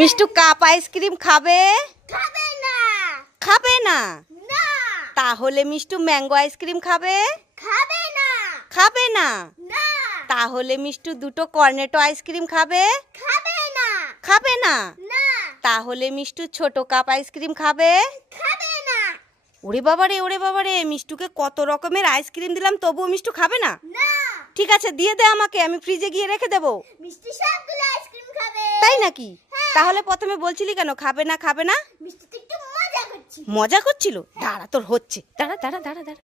Mishtu cup ice cream খাবে? খাবে না। খাবে না? না। তাহলে মিষ্টু ম্যাঙ্গো আইসক্রিম খাবে? খাবে না। খাবে না? না। তাহলে মিষ্টু দুটো কর্নেটো আইসক্রিম খাবে? খাবে না। খাবে না? না। তাহলে মিষ্টু ছোট কাপ আইসক্রিম খাবে? খাবে না। ওরে বাবা রে মিষ্টুকে কত রকমের আইসক্রিম দিলাম তবুও মিষ্টু খাবে না? না। ঠিক আছে দিয়ে দে আমাকে, আমি ফ্রিজে গিয়ে রেখে দেবো। মিষ্টি সবগুলো আইসক্রিম খাবে। তাই নাকি? তাহলে প্রথমে বলছিলি কেন খাবে না খাবে না? মিষ্টি তো একটু মজা করছি। মজা করছিল? দাঁড়া তোর হচ্ছে, দাঁড়া দাঁড়া দাঁড়া দাঁড়া।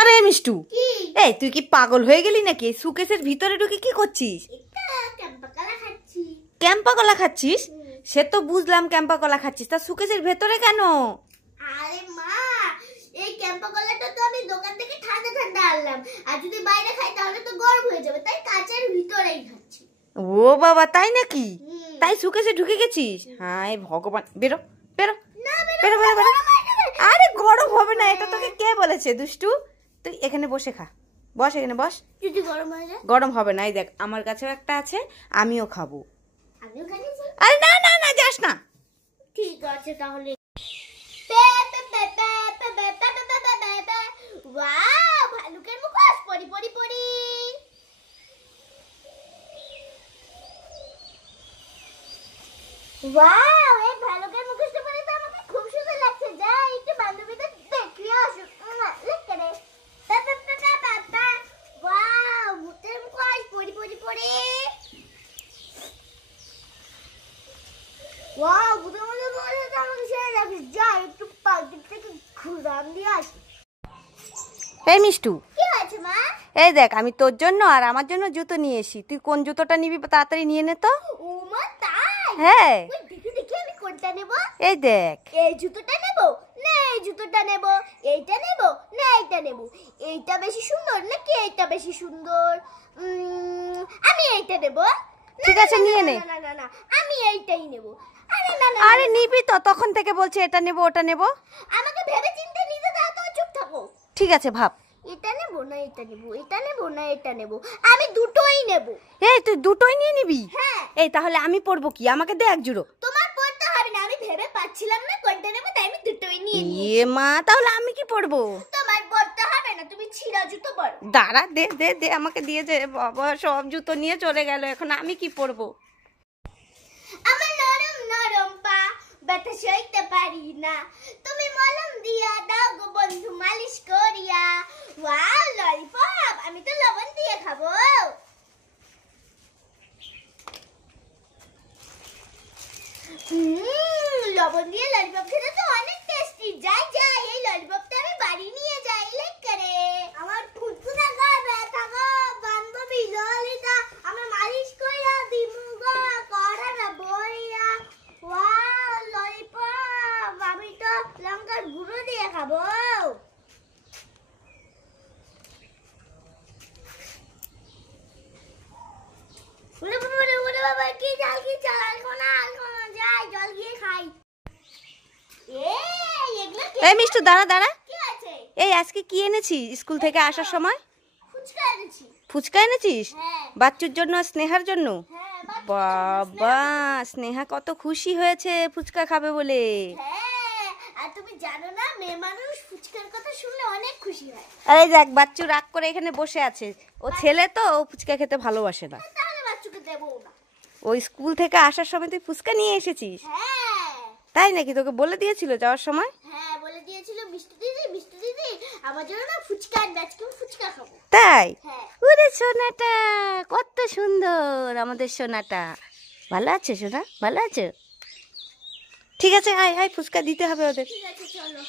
আরে মিষ্টু, কি? এই তুই কি পাগল হয়ে গেলি নাকি? সুকেসের ভিতরে ঢুকে কি করছিস? এটা ক্যাম্পা কলা খাচ্ছি। ক্যাম্পা কলা খাচ্ছিস? সে তো বুঝলাম ক্যাম্পা কলা খাচ্ছিস, তা সুকেসের ভেতরে কেন? আরে মা, এই ক্যাম্পা কলাটা তো আমি দোকান থেকে ঠান্ডা ঠান্ডা আনলাম, আর যদি বাইরে খাই তাহলে তো গরম হয়ে যাবে, তাই কাচের ভিতরেই খাচ্ছি। ও বাবা তাই নাকি? তাই সুকেসে ঢুকে গেছিস? হায় ভগবান, বেরো বেরো না, বেরো বেরো বেরো। আরে গরম হবে না, এটা তোকে কে বলেছে দুষ্টু? তুই এখানে বসে খা, বস এখানে বস। যদি গরম হয়ে যায়? গরম হবে না, এই দেখ আমার কাছেও একটা আছে, আমিও খাবো। আমিও খাচ্ছি। আরে না না না যাস না। ঠিক আছে তাহলে। ওয়াও, ভালুকের মুখোশ পরি পরি পরি। ওয়াও, এই ভালুকের মুখোশটা পরে তো আমাকে খুব সুন্দর লাগছে। যাই একটু বান্ধবীদের দেখি আসো। লেখ রে। ওয়াও, ভূতের মুখোশ পরি পরি পরি। ওয়াও, ভূতের মুখোশ তো আমাকে সেই লাগছে। যাই একটু পার্কের থেকে ঘুরান দিয়ে আসি। এই মিষ্টু, কি হয়েছে মা? এই দেখ আমি তোর জন্য আর আমার জন্য জুতো নিয়ে এসি, তুই কোন জুতোটা নিবি তাড়াতাড়ি নিয়ে নে তো। ও মা, তাই? হ্যাঁ ওই দেখি দেখি আমি কোনটা নেব। এই দেখ। এই জুতোটা নেব না এই জুতোটা নেব? এইটা নেব না এইটা নেব? এইটা বেশি সুন্দর নাকি এইটা বেশি সুন্দর? আমি এইটা নেব। ঠিক আছে নিয়ে নে। না না না, আমি এইটাই নেব। আরে না না, আরে নিবি তো, তখন থেকে বলছে এটা নেব ওটা নেব। আমাকে ভেবে চিন্তে নিতে দাও তো, চুপ থাকো। ঠিক আছে ভাব। এটা নেব না এটা নেব? এটা নেব না এটা নেব? আমি দুটোই নেব। এই তুই দুটোই নিয়ে নিবি? হ্যাঁ। এই তাহলে আমি পরবো কি? আমাকে দে এক জোড়ো। তোমার পড়তে হবে না, আমি ভেবে পাচ্ছিলাম না কোনটা নেব, তাই আমি দুটোই নিয়ে নিই। এ মা, তাহলে আমি কি পরবো? তোমার পড়তে হবে না, তুমি ছিঁড়া জুতো পরো। দাঁড়া, দে দে দে আমাকে দিয়ে দে। বাবা সব জুতো নিয়ে চলে গেল, এখন আমি কি পরবো? আমার নরম নরম পা ব্যথা সইতে পারি না, তুমি মলম দিয়া দাও গো বন্ধু মালিশ করিয়া। ওয়াও ললিপপ, আমি তো লবণ দিয়ে খাবো। লবণ দিয়ে ললিপপ খেতে তো অনেক টেস্টি। যাই যাই, এই ললিপপটা আমি বাড়ি নিয়ে যাই। লেক করে আমার ফুটফুটা গায়ে ব্যথা গো বান্ধবী ললিতা, আমার মালিশ কইরা দিমু গো করা না বইয়া। ওয়াও ললিপপ, আমি তো লঙ্কার গুঁড়ো দিয়ে খাবো। ওরে বাবা, কি জাল কি চাল, আলকোনা যাই জল গিয়ে খাই। এগুলো এই মিষ্টু দাঁড়া দাঁড়া। কি আছে? এই আজকে কি এনেছিস স্কুল থেকে আসার সময়? ফুচকা এনেছি। ফুচকা এনেছিস? হ্যাঁ। বাচ্চুর জন্য, স্নেহার জন্য? হ্যাঁ বাবা, স্নেহা কত খুশি হয়েছে ফুচকা খাবে বলে। হ্যাঁ, আর তুমি জানো না, মেয়ে মানুষ ফুচকার কথা শুনলে অনেক খুশি হয়। আরে দেখ বাচ্চু রাগ করে এখানে বসে আছে, ও ছেলে তো, ও ফুচকা খেতে ভালোবাসে না। তাহলে বাচ্চুকে দেবো না। ওই স্কুল থেকে আসার সময় তুই ফুচকা নিয়ে এসেছিস? হ্যাঁ। তাই নাকি? তোকে বলে দিয়েছিল যাওয়ার সময়? হ্যাঁ বলে দিয়েছিল, মিষ্টি দিদি আমার জন্য না ফুচকা আনবে, আজকে আমি ফুচকা খাবো। তাই? হ্যাঁ। ওরে সোনাটা কত সুন্দর, আমাদের সোনাটা। ভালো আছে সোনা? ভালো আছে? ঠিক আছে আয় আয়, ফুচকা দিতে হবে ওদের। ঠিক আছে চলো।